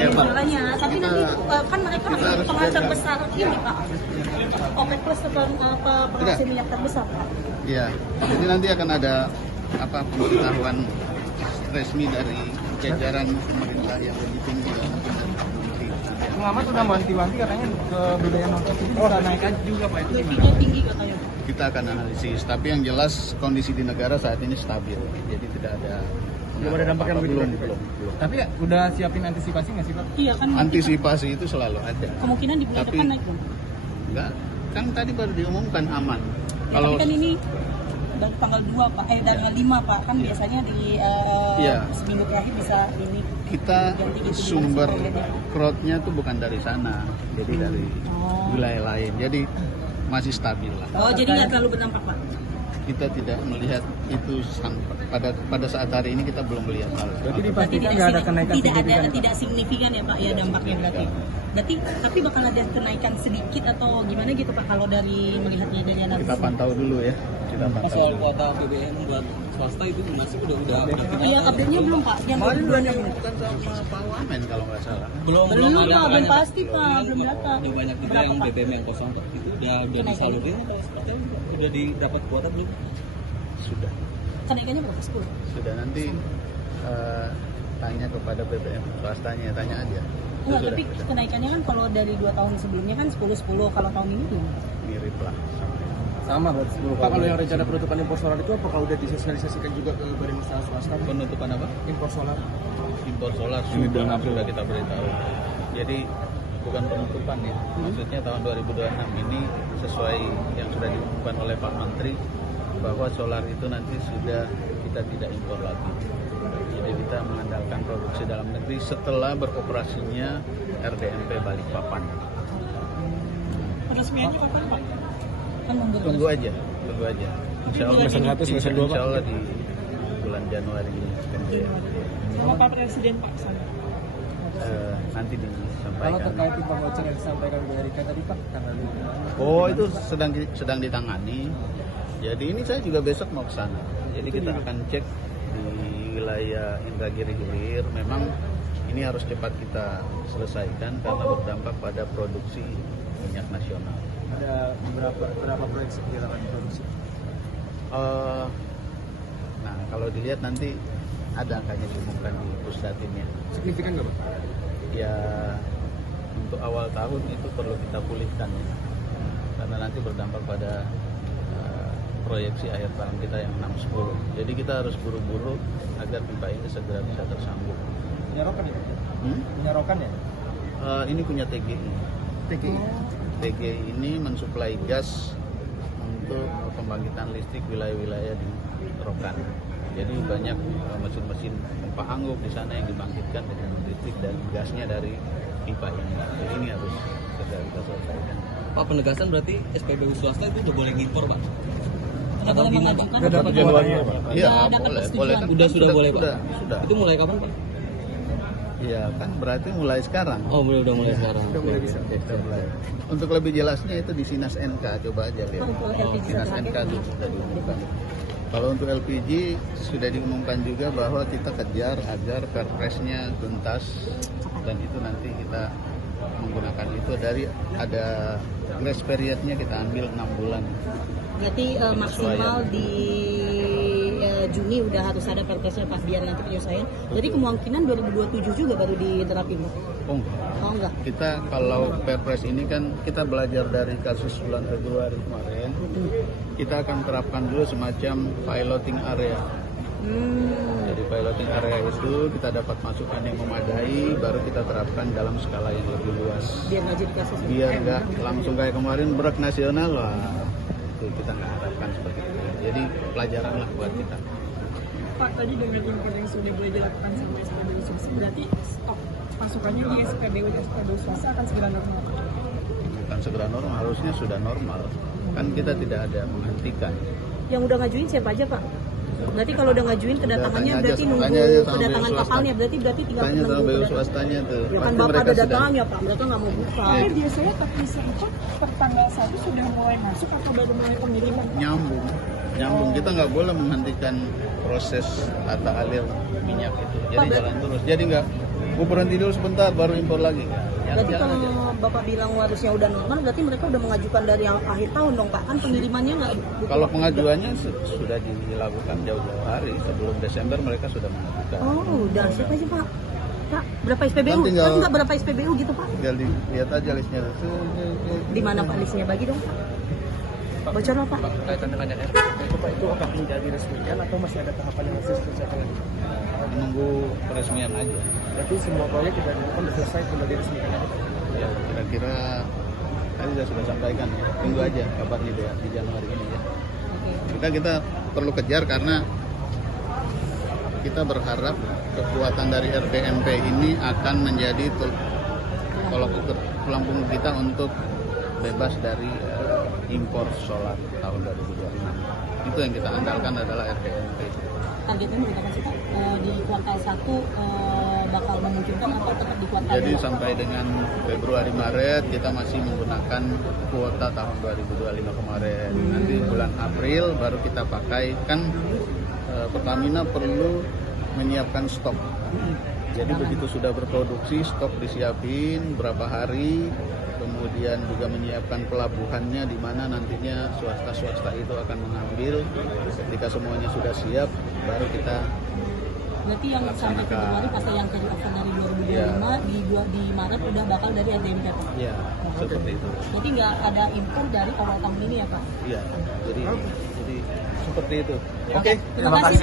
ya, Pak. Makanya, tapi nanti kan mereka pengacar besar ini Pak. OPEC Plus penghasil minyak terbesar Pak. Iya, jadi nanti akan ada pemberitahuan resmi dari jajaran pemerintah yang lebih tinggi dan mungkin dari menteri. Pengamat sudah wanti-wanti katanya kebudayaan non itu bisa naikkan juga Pak. Lebihnya tinggi katanya. Kita akan analisis, tapi yang jelas kondisi di negara saat ini stabil, jadi tidak ada dampak yang belum. Tapi ya, udah siapin antisipasi nggak sih Pak? Iya kan. Antisipasi itu selalu ada. Kemungkinan di bulan Tapi- depan naik dong. Enggak, kan tadi baru diumumkan aman. Ya, tapi kan ini dari tanggal 2 Pak, tanggal 5 Pak, kan biasanya di Iya. seminggu terakhir bisa ini. Kita sumber crowd-nya tuh bukan dari sana, jadi dari wilayah lain. Jadi masih stabil lah. Oh, jadi nggak terlalu berdampak Pak? Kita tidak melihat itu pada saat hari ini kita belum melihat hal. Berarti dipastikan nggak ada kenaikan signifikan? Tidak signifikan ya Pak ya dampaknya berarti. Tapi bakal ada kenaikan sedikit atau gimana gitu Pak kalau dari melihatnya dari analisis? Kita pantau dulu ya. Kita pantau. Soal kuota BBM buat swasta itu masih udah Iya, update-nya belum Pak. Yang Kemarin udah diumumkan sama Pak Wamen kalau nggak salah. belum Pak, belum pasti Pak, belum datang. Udah banyak juga Berapa, yang Pak? BBM yang kosong itu udah disalurin atau seperti apa? Udah didapat kuota belum? Sudah. Kenaikannya berapa? 10? Sudah nanti tanya kepada BBM swastanya, tanya aja. Enggak, Sudah, tapi sudah. kenaikannya kan kalau dari 2 tahun sebelumnya kan 10-10, kalau tahun ini belum. Mirip lah. Sama berarti 10. Pak, kalau yang rencana penutupan impor solar itu apakah udah disosialisasikan juga ke badan usaha swasta? Penutupan apa? Impor solar. Impor solar sudah kita beritahu. Jadi bukan penutupan ya. Maksudnya tahun 2026 ini sesuai yang sudah diumumkan oleh Pak Menteri bahwa solar itu nanti sudah kita tidak impor lagi. Jadi kita mengandalkan produksi dalam negeri setelah beroperasinya RDMP Balikpapan. Peresmiannya kapan Pak? Kan Tunggu aja. Insya Allah, insya Allah di bulan Januari ini. Sama Pak Presiden Pak sana. Nanti Kalau disampaikan. terkait info voucher yang disampaikan Bu Erika tadi Pak, tanggal 5. Oh, itu sedang ditangani. Jadi ini saya juga besok mau ke sana. Jadi kita akan cek di wilayah Indragiri Hilir. Memang ini harus cepat kita selesaikan karena berdampak pada produksi minyak nasional. Ada berapa proyek perjalanan produksi? Nah, kalau dilihat nanti ada angkanya diumumkan di pusdatinnya. Signifikan nggak Pak? Ya, untuk awal tahun itu perlu kita pulihkan ya. Karena nanti berdampak pada proyeksi akhir tahun kita yang 6-10. Jadi kita harus buru-buru agar pipa ini segera bisa tersambung. Penyarokan ya? Penyarokan ya? Ini punya TGI. TGI ini mensuplai gas untuk pembangkitan listrik wilayah-wilayah di Rokan. Jadi banyak mesin-mesin pompa angguk di sana yang dibangkitkan dengan listrik dan gasnya dari pipa ini. Jadi ini harus segera kita selesaikan. Pak, penegasan berarti SPBU swasta itu udah boleh ngimpor Pak? Sudah boleh mengajukan. Nggak dapat jadwalnya Pak? Iya, dapat boleh. persetujuan. Kan Sudah boleh Pak? Sudah. Itu mulai kapan Pak? Iya, kan berarti mulai sekarang. Oh, udah mulai sekarang. Udah mulai bisa. Kita mulai. Untuk lebih jelasnya itu di Sinas NK, coba aja lihat. LPG Sinas terakhir. NK itu sudah diumumkan. Kalau untuk LPG sudah diumumkan juga bahwa kita kejar agar perpresnya tuntas dan itu nanti kita menggunakan itu dari ada grace periodnya kita ambil 6 bulan. Berarti maksimal di Juni udah harus ada perpresnya Pak biar nanti penyelesaian. Jadi kemungkinan 2027 juga baru diterapin Pak. Oh enggak. Kita kalau perpres ini kan kita belajar dari kasus bulan Februari kemarin. Kita akan terapkan dulu semacam piloting area. Jadi piloting area itu kita dapat masukan yang memadai, baru kita terapkan dalam skala yang lebih luas. Biar nggak jadi kasus. Biar nggak langsung kayak kemarin berak nasional lah. Itu kita nggak harapkan seperti itu. Jadi pelajaran lah buat kita. Pak, tadi dengan impor yang sudah boleh dilakukan sampai SPBU swasta, berarti stok pasukannya di SPBU dan SPBU swasta akan segera normal? Bukan segera normal, harusnya sudah normal. Kan kita tidak ada menghentikan. Yang udah ngajuin siapa aja Pak? Berarti kalau udah ngajuin kedatangannya Tanya aja, berarti nunggu tanya aja sama kedatangan BU swasta. kapalnya berarti tinggal Tanya sama menunggu BU kedatangan. swastanya tuh. Ya kan Pasti Bapak mereka ada sedang datanya Pak, mereka nggak mau buka. Tapi biasanya terpisah itu per tanggal 1 sudah mulai masuk atau baru mulai pengiriman? nyambung. Kita nggak boleh menghentikan proses tata alir minyak itu. Jadi Pak, jalan terus. Jadi nggak berhenti dulu sebentar baru impor lagi. Berarti kalau Bapak bilang harusnya udah normal, berarti mereka udah mengajukan dari akhir tahun dong Pak? Kan pengirimannya nggak... Kalau pengajuannya sudah dilakukan jauh-jauh hari, sebelum Desember mereka sudah mengajukan. Oh, udah. Siapa sih Pak? Pak, berapa SPBU? Kan tinggal- Kan nggak berapa SPBU gitu Pak? Tinggal dilihat aja listnya. Di mana Pak listnya? Bagi dong Pak. Bocor lah Pak. Kaitan dengan RPMP itu Pak, itu akan menjadi resmikan atau masih ada tahapan yang harus diselesaikan lagi? Menunggu peresmian aja. Berarti semua proyek kita dilakukan sudah selesai, tinggal diresmikan aja. Ya kira-kira tadi sudah sampaikan ya. Tunggu aja kabarnya di Januari ini ya. Kita perlu kejar karena kita berharap kekuatan dari RPMP ini akan menjadi tolak ukur tulang punggung kita untuk bebas dari impor solar tahun 2026. Itu yang kita andalkan adalah RPMP. Targetnya berapa sih Pak? Di kuartal 1 bakal memungkinkan atau tetap di kuartal 2? Jadi sampai dengan Februari Maret kita masih menggunakan kuota tahun 2025 kemarin. Nanti bulan April baru kita pakai, kan Pertamina perlu menyiapkan stok. Jadi begitu sudah berproduksi, stok disiapin berapa hari, kemudian juga menyiapkan pelabuhannya di mana nantinya swasta itu akan mengambil. Ketika semuanya sudah siap, baru kita Berarti yang sampai Februari pasti yang dari opsi dari 2025 Ya. di Maret udah bakal dari RDMP Pak? ya seperti itu. Berarti nggak ada impor dari awal tahun ini ya Pak? Iya. Jadi seperti itu. Oke, terima kasih.